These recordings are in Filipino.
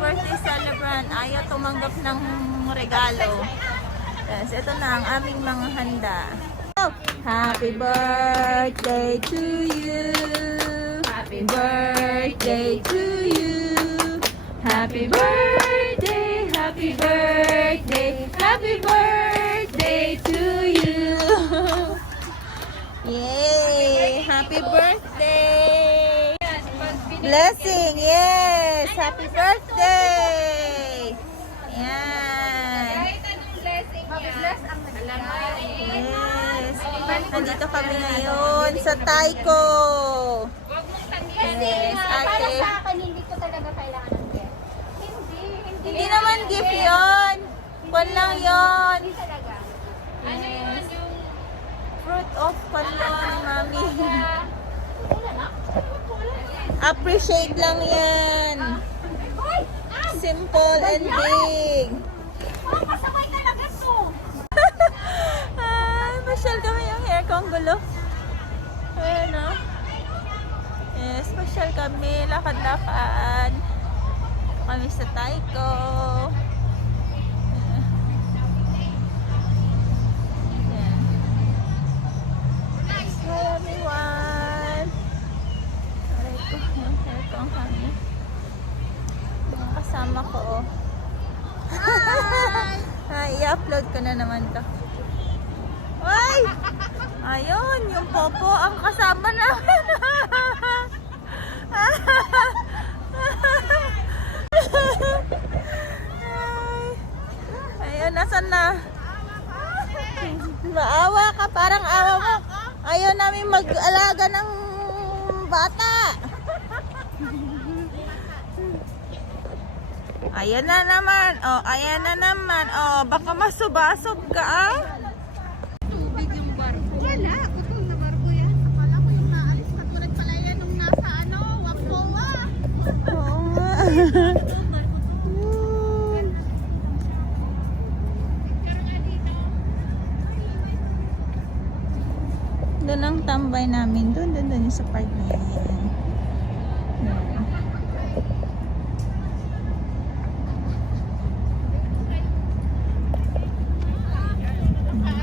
birthday celebrant ayaw tumanggap ng regalo. Yes, ito na ang aming mga handa. Happy birthday to you. Happy birthday to you. Happy birthday, happy birthday, happy birthday to you. Yay! Happy birthday! Blessing, yes! Happy birthday! Yan. Yes. Nandito kami ngayon sa Taikoo. Yes, ate. Sa akin, hindi ko talaga kailangan ng gift. Hindi naman gift yon. Kwan lang yon. Hindi talaga. Ano yun yung Fruit of kwan yun, mami. Appreciate lang yan. Simple and big. Oh, masabay talaga to. Ay, pasyal kami yung hair ko. Ang gulo. Ayan o. Yes, pasyal kami. Lakad-lakad. Kami sa Taikoo. Ayan. Hi everyone. Aray ko, yung hair ko ang hangin. Mga kasama ko oh. I-upload ko na naman to. Ay! Ayun, yung popo ang kasama namin. Ayun, nasan na? Maawa ka, parang awa mo. Ayaw namin mag-alaga ng bata. Ayan na naman. Oh, ayan na naman. Oh, baka masubasog ka ah. Tubig yung barko. Wala, utong na barko yan. Akala ko yung naalis na tulad pala yan nung nasa Wapsoa. Oo nga. Doon ang tambay namin. Doon sa park na yan.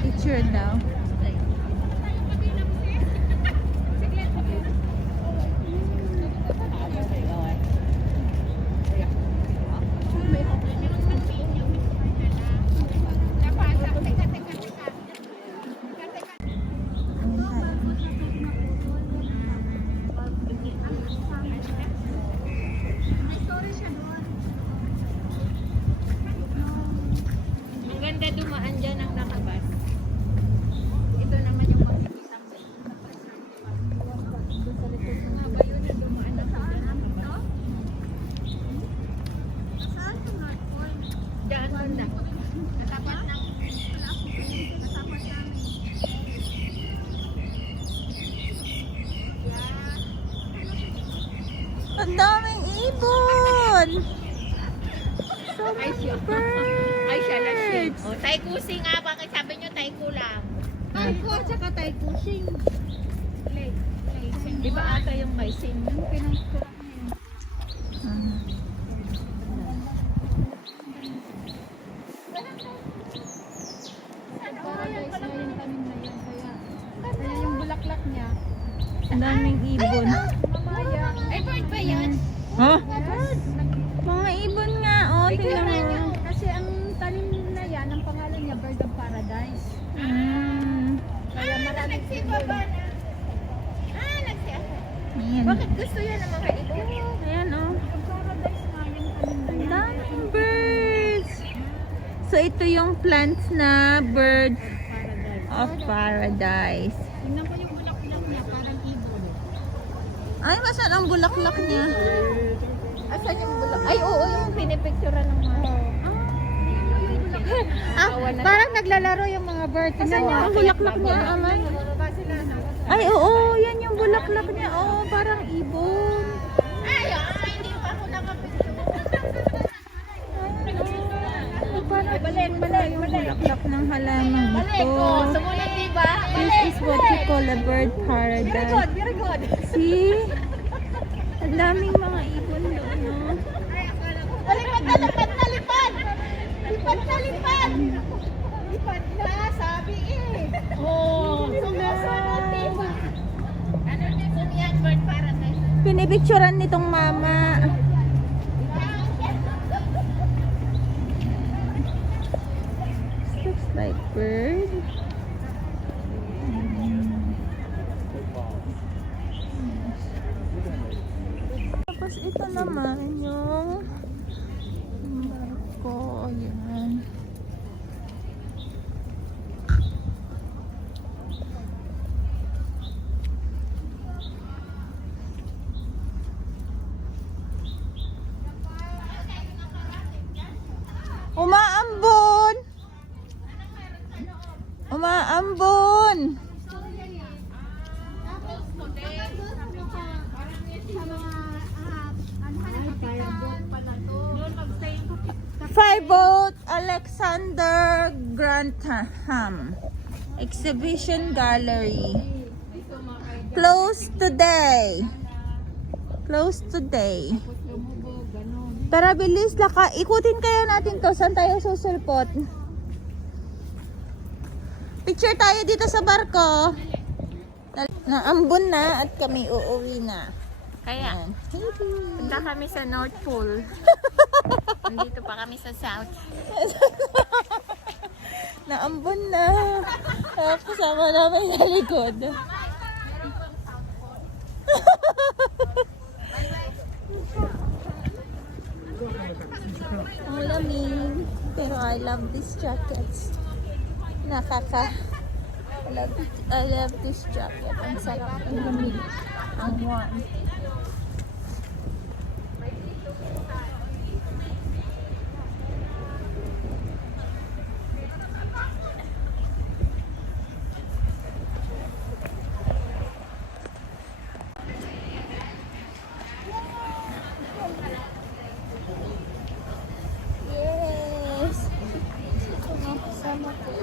Picture daw. Ang ganda dumaan dyan ang nakabas. Ito naman yung makikita mo. Haba yun yung dumaan na sa nakabas. Saan ito North Pole? Diyan banda. Natapat ng natapat namin. Ang daming ibon! So Ay many siya. birds! Ay siya lang siya. O, Taikoo Shing nga. Bakit sabi nyo Taikoo lang? Taikoo at saka Taikoo Shing. Di ba ata yung may Shing? Yung pinangkurak niya. Paradise na yung tanim na yun. Kaya yung bulaklak niya. Ang daming ibon. Mamaya. Ay, bird ba yan? Huh? Bird. Mga ibon nga. Oh, tingnan Tingnan nyo. mo. Kasi ang tanim na yan, ang pangalan niya, Bird of Paradise. Kaya maraming nagsibaba na. Nagsiyasa. Ayan. Bakit gusto yan ng mga ibon? Ayan oh. Paradise nga yung tanim na yan. Daming birds. So ito yung plants na bird Paradise. of paradise. Tingnan ko yung bulaklak niya, parang ibon. Ay, masan ang bulaklak niya? Asan yung bulak? Ay, oo, yung pinipicturean ng mga. Parang naglalaro yung mga bird. Tingnan niyo, ang bulaklak niya, amay. Ay, oo, yan yung bulaklak niya. Oo, parang ibon. Ay, hindi pa ako nakapicture. Parang balik. Bulaklak ng halaman Balik, ito. sumunod diba? This is what you call a bird paradise. Very good. See? Ang daming mga ibon doon, no? Balik Lipad na, lipad! Lipad na, sabi eh. Oh, sumusunod, diba? Ano na United Paradise? Pinipicturan nitong mama. Looks like bird. Tapos ito naman yung barko. Ayan. Umaambon! Umaambon! Fireboat Alexander Grantham Exhibition Gallery. Closed today. Closed today. Tara, bilis. Ikutin kaya natin to. Saan tayo susulpot? Picture tayo dito sa barko. Naambon na at kami uuwi na. Kaya, punta kami sa North Pole. Nandito pa kami sa South. Naambon na. Kasama namin sa likod. Ang lamig. Pero I love these jackets. I love this jacket. Ang sarap. Ang lamig. Ang warm. Yes. Kasama ko.